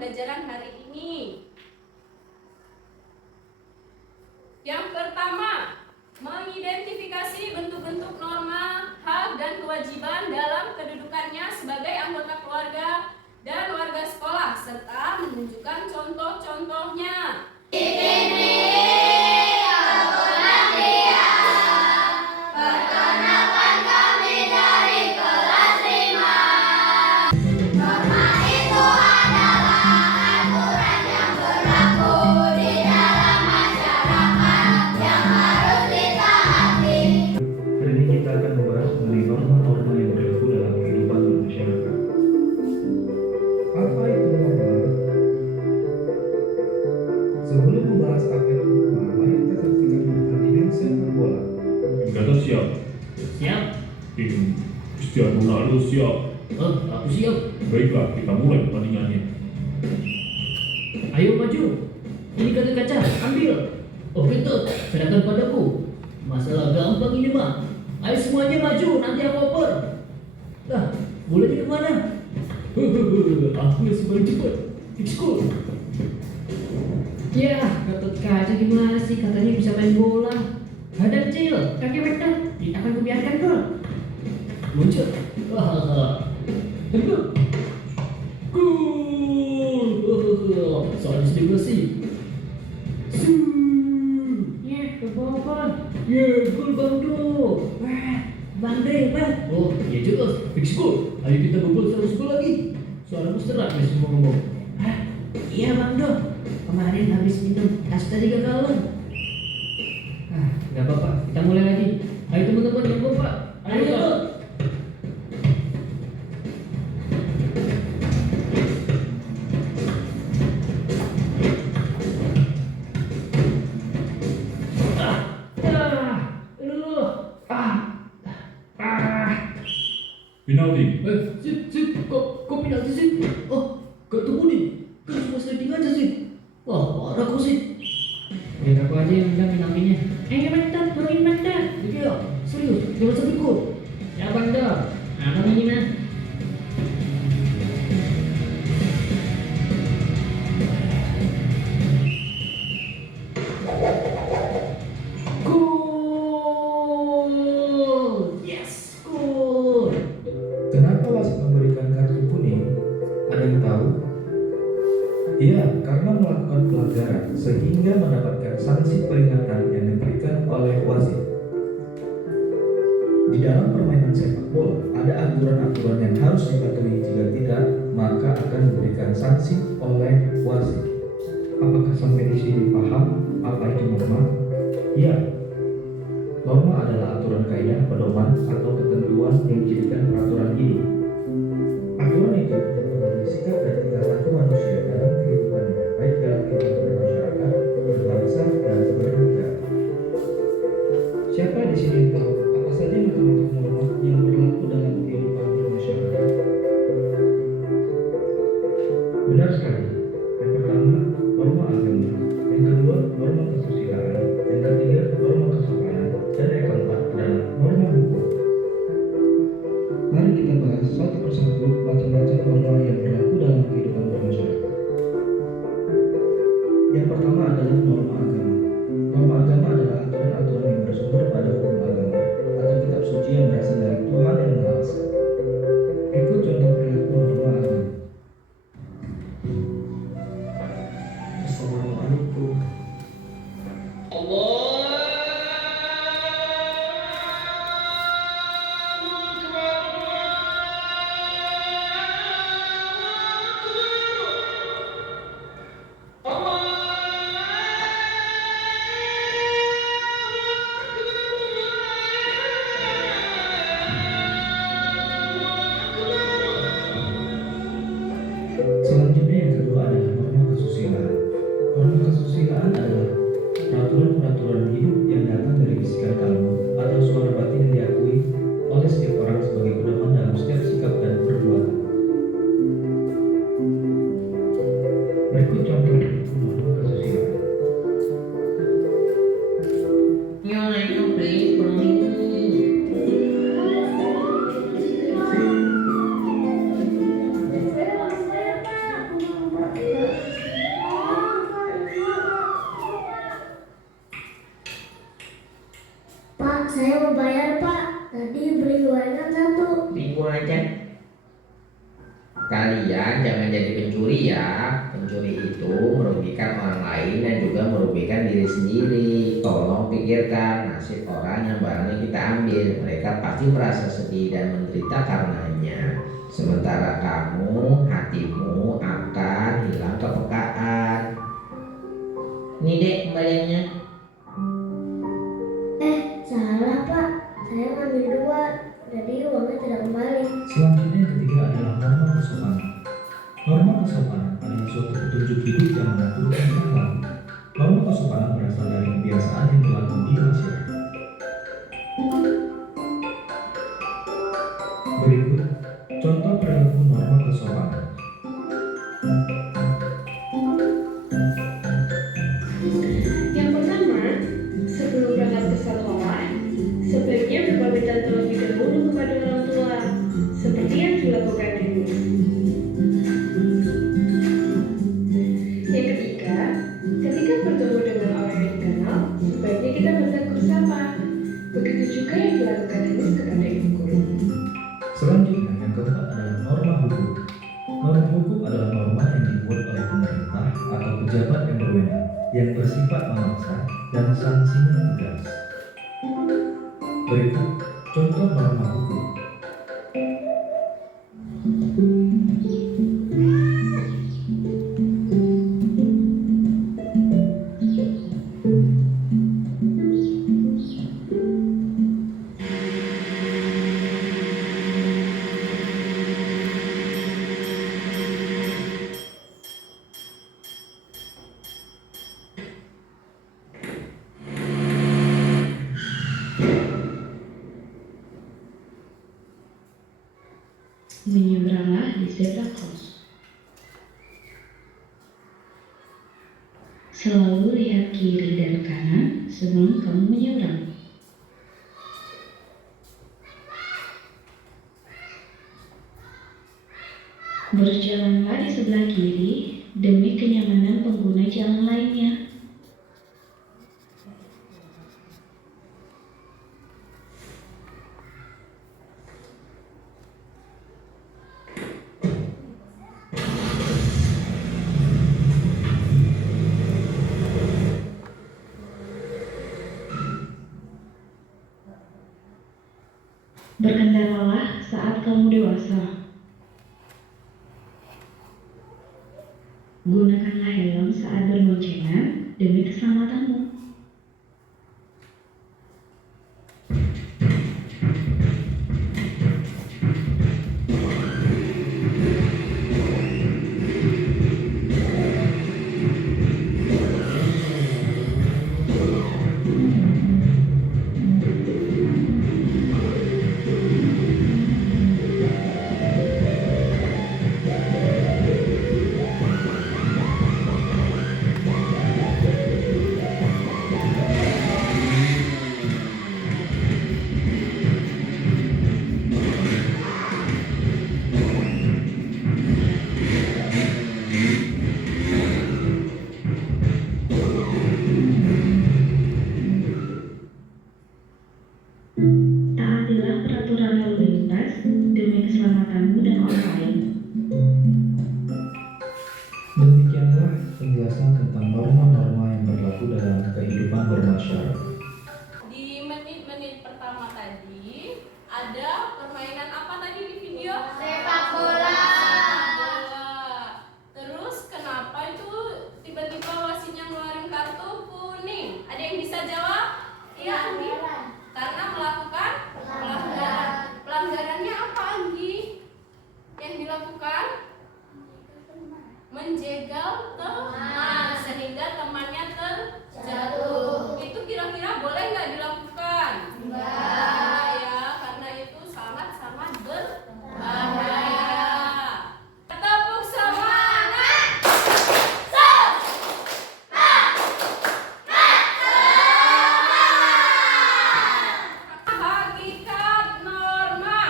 pembelajaran hari ini. Yang pertama, mengidentifikasi bentuk-bentuk norma, hak, dan kewajiban dalam kedudukannya sebagai anggota keluarga dan warga sekolah, serta menunjukkan contoh-contohnya. Sebelum membahas aturan norma, mari kita saksikan pertandingan sepak bola. Kata siap. Siap? Tim Cristiano Ronaldo siap. Aku siap. Baiklah, kita mulai pertandingannya. Ayo maju. Ini kartu kaca, ambil. Oh betul, serahkan padaku. Masalah gampang ini mah. Ayo semuanya maju, nanti aku oper. Lah, bolanya kemana? Aku yang paling cepat. Fix goal. Ya, Gatot Kaca gimana sih? Katanya bisa main bola. Hadap kecil, kaki wetan. Akan kubiarkan gol. Muncul. Gol. Gol. Soal sih. Ya, kebawah. Ya, gol Bang Do. Wah, Bang De, Bang. Oh, ya jelas. Fix goal. Ayo kita bobol 100 gol lagi. Suaramu serak ya semua ngomong. Hah? Iya Bang Do. Kemarin habis minum tas 3 galon. Nggak apa-apa, kita mulai lagi. Ayo teman-teman yang kompak. Ayo. Penalti. Sip, kok penalti sih? Oh, gak tunggu nih. Kan cuma sliding aja sih. Wah, parah kok sih. Biar aku aja yang bilang penaltinya. Mantan, tolongin mantan. Iya, serius, jangan sampai gol. Ya Banda, abang ini mah. Gol! Yes, gol! Kenapa wasit memberikan kartu kuning? Ada yang tahu? Iya, karena melakukan pelanggaran sehingga mendapatkan sanksi peringatan yang diberikan oleh wasit. Di dalam permainan sepak bola, ada aturan-aturan yang harus dipatuhi. Jika tidak, maka akan diberikan sanksi oleh wasit. Apakah sampai di sini paham apa itu norma? Iya. Norma adalah aturan kaidah, pedoman, atau ketentuan yang dijadikan peraturan hidup. Aturan itu mempengaruhi sikap dan tingkah laku manusia dalam kehidupannya, baik dalam kehidupan bermasyarakat, berbangsa, dan bernegara. Siapa di sini yang tahu apa saja macam-macam norma yang berlaku dalam kehidupan bermasyarakat? Benar sekali. Yang pertama, norma agama. Yang kedua, norma kesusilaan. Yang ketiga, norma kesopanan. Dan yang keempat adalah norma hukum. Mari kita bahas satu persatu macam-macam norma yang berlaku dalam kehidupan bermasyarakat. Yang pertama adalah norma agama. Norma agama adalah aturan-aturan yang bersumber pada hukum agama atau kitab suci yang berasal dari Tuhan yang Maha Esa. Berikut contoh perilaku norma agama. Assalamualaikum. Selanjutnya yang kedua adalah norma kesusilaan. Norma kesusilaan adalah peraturan-peraturan hidup yang datang dari bisikan kalbu atau suara batin yang diakui oleh setiap orang sebagai pedoman dalam setiap sikap dan perbuatan. Berikut contoh norma kesusilaan. jangan jadi pencuri ya. Pencuri itu merugikan orang lain dan juga merugikan diri sendiri. Tolong pikirkan nasib orang yang barangnya kita ambil. Mereka pasti merasa sedih dan menderita karenanya. Sementara kamu, hatimu akan hilang kepekaan. Ini dek kembaliannya. Salah Pak, saya ngambil 2, jadi uangnya tidak kembali. Selanjutnya yang ketiga adalah norma kesopanan. Norma kesopanan adalah suatu petunjuk hidup yang mengatur tentang laku. Norma kesopanan berasal dari kebiasaan yang berlaku di masyarakat. Berikut contoh perilaku norma kesopanan. Yang pertama, sebelum berangkat ke sekolah, sebaiknya berpamitan terlebih dahulu kepada orang tua, seperti yang dilakukan Denis. Yang ketiga, ketika bertemu dengan orang yang dikenal, sebaiknya kita bertegur sapa. Begitu juga yang dilakukan Denis kepada ibu guru. Selanjutnya yang keempat adalah norma hukum. Norma hukum adalah norma yang dibuat oleh pemerintah atau pejabat yang berwenang, yang bersifat memaksa dan sanksinya tegas. Berikut contoh norma hukum. Menyeberanglah di zebra cross. Selalu lihat kiri dan kanan sebelum kamu menyeberang. Berjalanlah di sebelah kiri demi kenyamanan pengguna jalan lainnya. Berkendaralah saat kamu dewasa. Gunakanlah helm saat berboncengan demi keselamatanmu. Taatilah peraturan lalu lintas demi keselamatanmu dan orang lain. Demikianlah penjelasan tentang norma-norma yang berlaku dalam kehidupan bermasyarakat. Di menit-menit pertama tadi ada permainan apa tadi di video? Sepak bola. Sepak bola. Terus kenapa itu tiba-tiba wasitnya ngeluarin kartu kuning? Ada yang bisa jawab? Iya, Andi. Karena melakukan pelanggaran. Pelanggarannya apa, Anggi? Yang dilakukan? Menjegal teman sehingga temannya terjatuh. Itu kira-kira boleh nggak dilakukan? Enggak ya, karena itu sangat-sangat berbahaya. Tepuk semangat. Hakikat norma.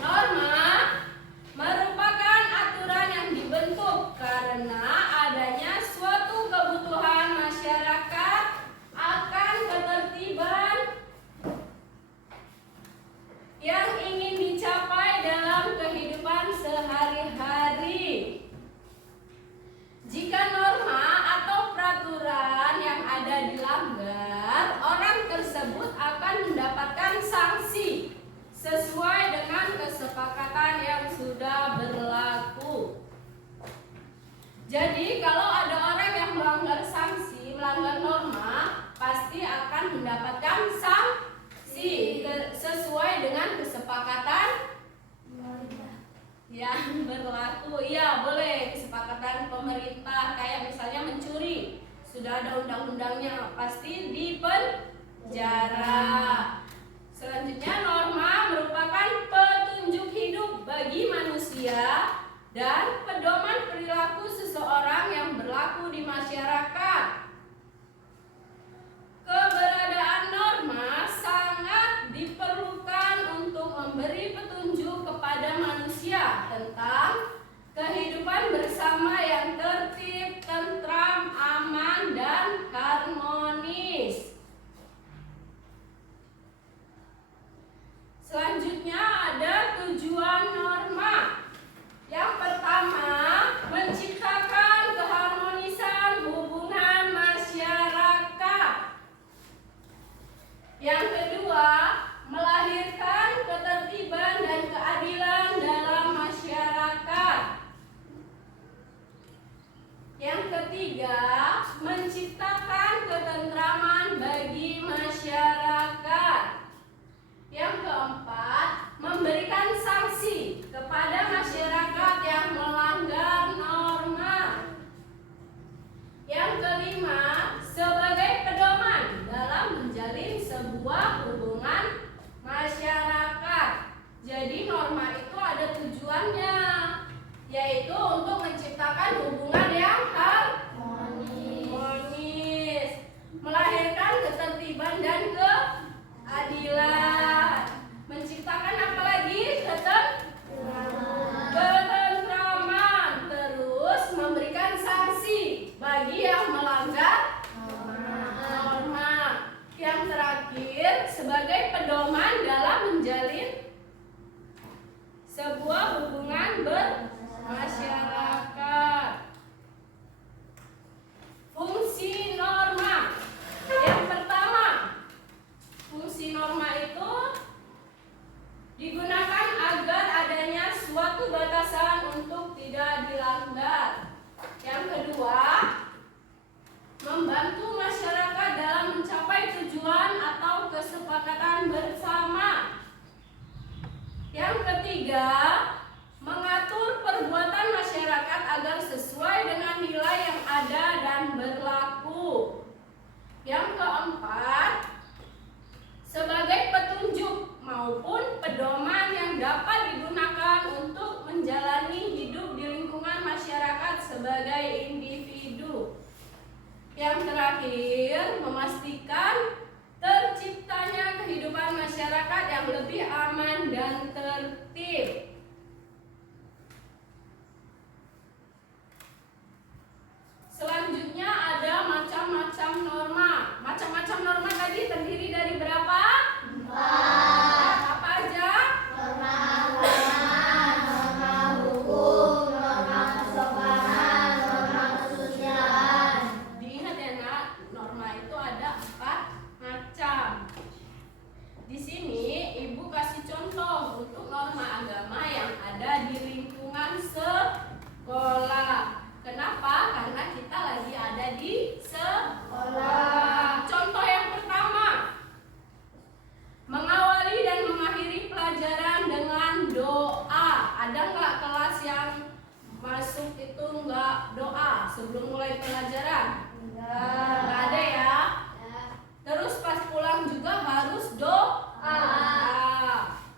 Norma merupakan aturan yang dibentuk karena adanya suatu kebutuhan masyarakat akan ketertiban yang ingin dicapai dalam kehidupan sehari-hari. Jadi kalau ada orang yang melanggar sanksi, melanggar norma, pasti akan mendapatkan sanksi sesuai dengan kesepakatan yang berlaku. Iya, boleh kesepakatan pemerintah, kayak misalnya mencuri, sudah ada undang-undangnya, pasti dipenjara. Selanjutnya, norma merupakan petunjuk hidup bagi manusia dan pedoman perilaku seseorang yang berlaku di masyarakat. Keberadaan norma sangat diperlukan untuk memberi petunjuk kepada manusia tentang kehidupan bersama yang tertib, tentram, aman, dan harmonis. Selanjutnya ada tujuan norma. Yang pertama, menciptakan keharmonisan hubungan masyarakat. Yang kedua, melahirkan ketertiban dan keadilan dalam masyarakat. Yang ketiga, menciptakan ketentraman bagi masyarakat. Yang keempat, memberikan sanksi kepada masyarakat yang melanggar norma. Yang kelima, sebagai pedoman dalam menjalin sebuah hubungan masyarakat. Jadi norma itu ada tujuannya, yaitu untuk menciptakan hubungan yang harmonis, melahirkan ketertiban dan keadilan, menciptakan apa lagi? Ketentraman, terus memberikan sanksi bagi yang melanggar norma. Yang terakhir, sebagai pedoman dalam menjalin sebuah hubungan bermasyarakat. Fungsi norma. Yang pertama, fungsi norma itu digunakan agar adanya suatu batasan untuk tidak dilanggar. Yang kedua, membantu masyarakat dalam mencapai tujuan atau kesepakatan bersama. Yang ketiga, mengatur perbuatan masyarakat agar sesuai dengan nilai yang ada dan berlaku. Yang keempat, sebagai petunjuk maupun pedoman yang dapat digunakan untuk menjalani hidup di lingkungan masyarakat sebagai individu. Yang terakhir, memastikan terciptanya kehidupan masyarakat yang lebih aman dan tertib. Selanjutnya ada macam-macam norma. Macam-macam norma tadi terdiri dari berapa? 4. Apa aja? Norma agama, norma hukum, norma kesopanan, norma kesusilaan. Diingat ya nak, norma itu ada 4 macam. Di sini ibu kasih contoh untuk norma agama yang ada di lingkungan sekolah. Kenapa? Karena kita lagi ada di sekolah. Contoh yang pertama, mengawali dan mengakhiri pelajaran dengan doa. Ada nggak kelas yang masuk itu nggak doa sebelum mulai pelajaran? Nggak ada ya. Terus pas pulang juga harus doa.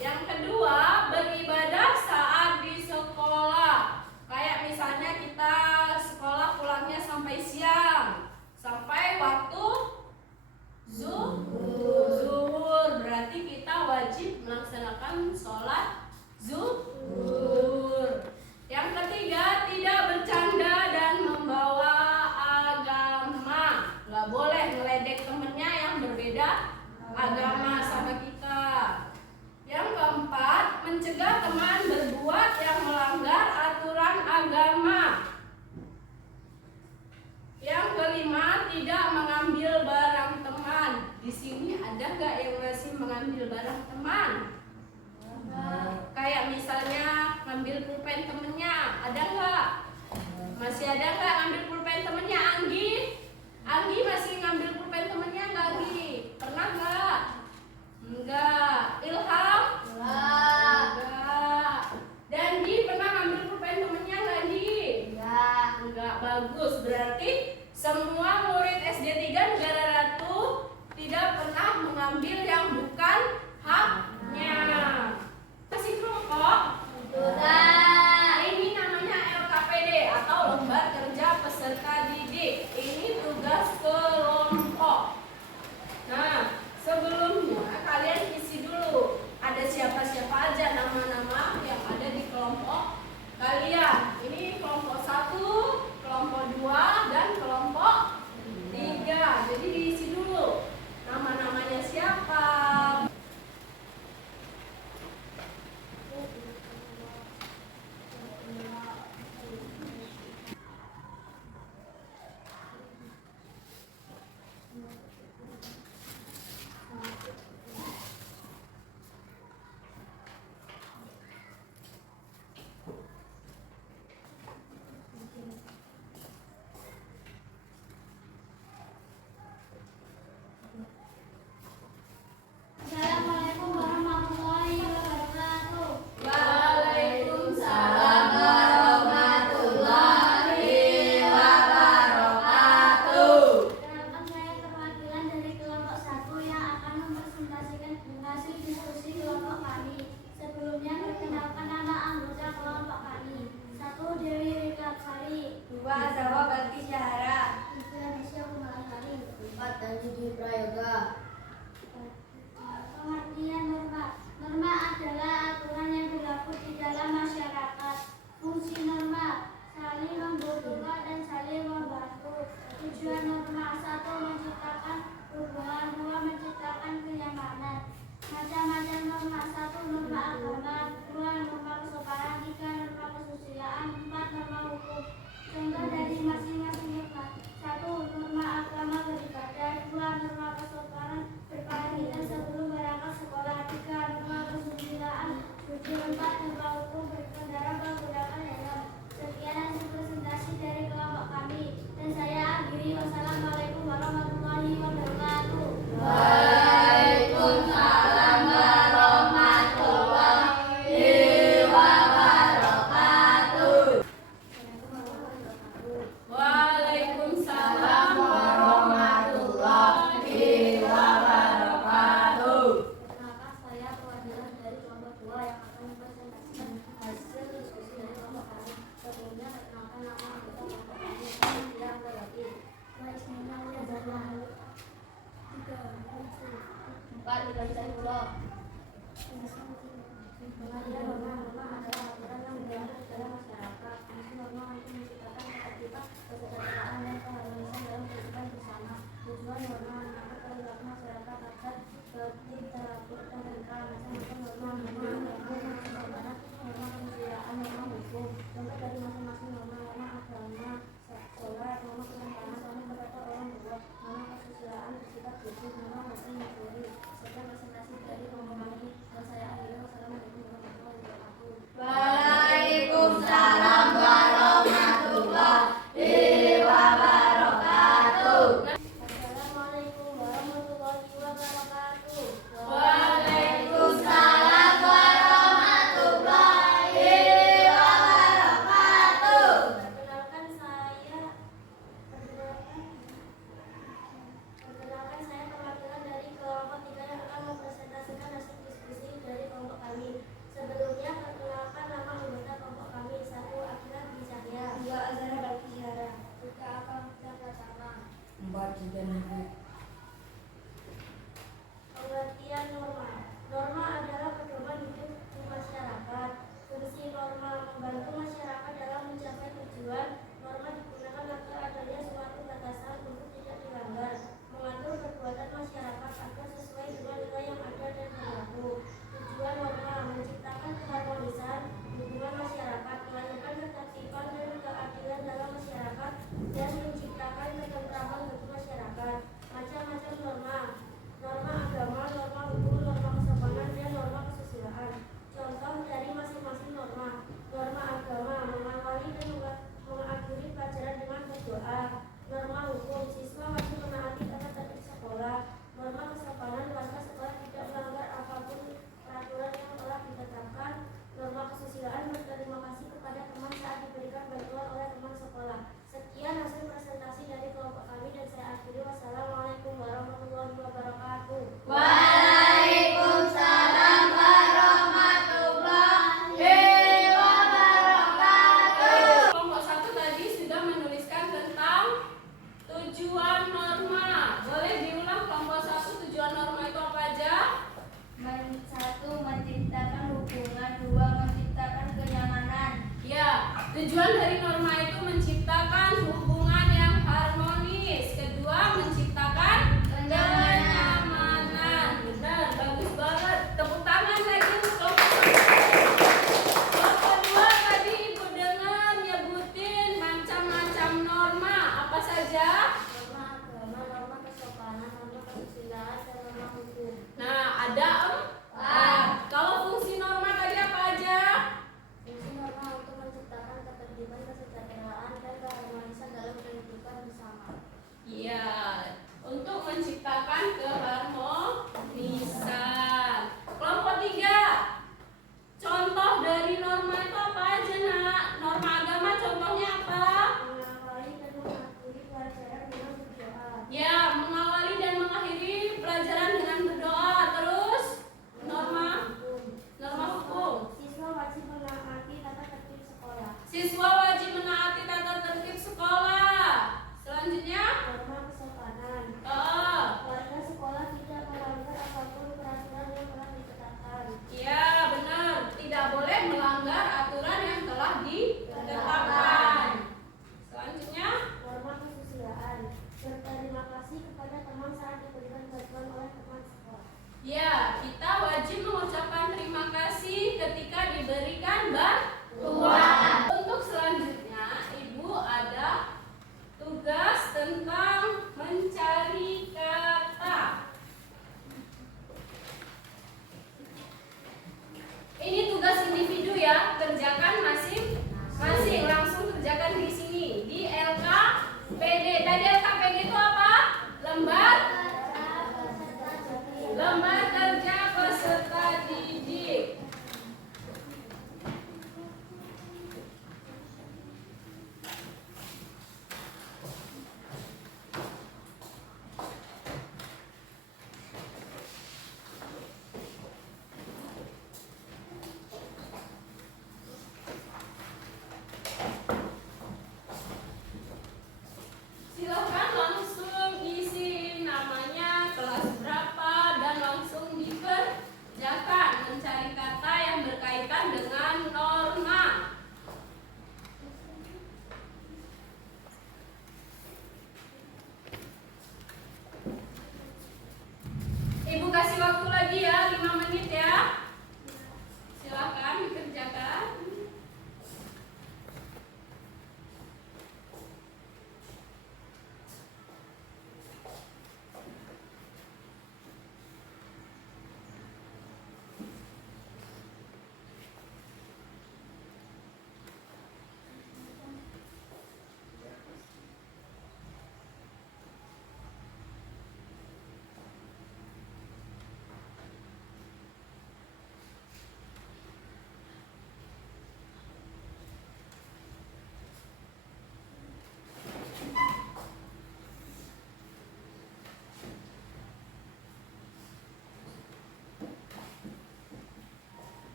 Yang kedua, beribadah saat di sekolah. Kayak misalnya kita sekolah pulangnya sampai siang, sampai waktu zuhur, berarti kita wajib melaksanakan sholat zuhur. Yang ketiga, tidak bercanda dan membawa agama. Nggak boleh ngeledek temennya yang berbeda agama sama kita. Yang keempat, mencegah teman berbuat yang melanggar aturan agama. Yang kelima, tidak mengambil barang teman. Di sini ada nggak yang masih mengambil barang teman? Kayak misalnya ngambil pulpen temennya, ada nggak? Masih ada nggak? bagus. Berarti semua murid SD 3 Negara Ratu tidak pernah mengambil yang bukan haknya. Kasih kelompok. Sudah. Ini namanya LKPD atau lembar kerja peserta